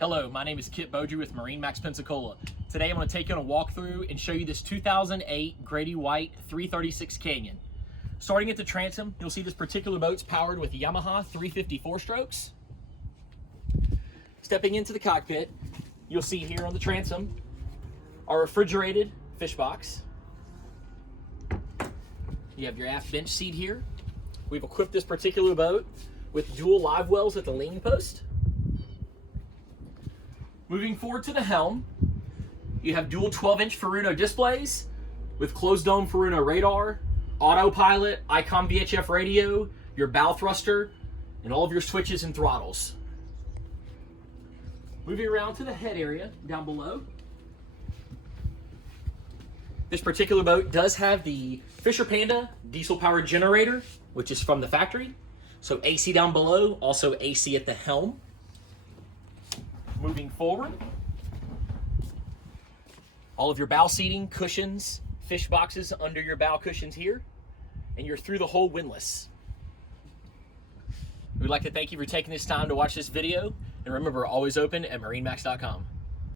Hello, my name is Kit Beaudry with MarineMax Pensacola. Today I'm going to take you on a walkthrough and show you this 2008 Grady White 336 Canyon. Starting at the transom, you'll see this particular boat's powered with Yamaha 350 4-strokes. Stepping into the cockpit, you'll see here on the transom our refrigerated fish box. You have your aft bench seat here. We've equipped this particular boat with dual live wells at the leaning post. Moving forward to the helm, you have dual 12-inch Furuno displays with closed dome Furuno radar, autopilot, Icom VHF radio, your bow thruster, and all of your switches and throttles. Moving around to the head area down below, this particular boat does have the Fischer Panda diesel-powered generator, which is from the factory. So AC down below, also AC at the helm. Moving forward, all of your bow seating, cushions, fish boxes under your bow cushions here, and you're through the whole windlass. We'd like to thank you for taking this time to watch this video, and remember, always open at MarineMax.com.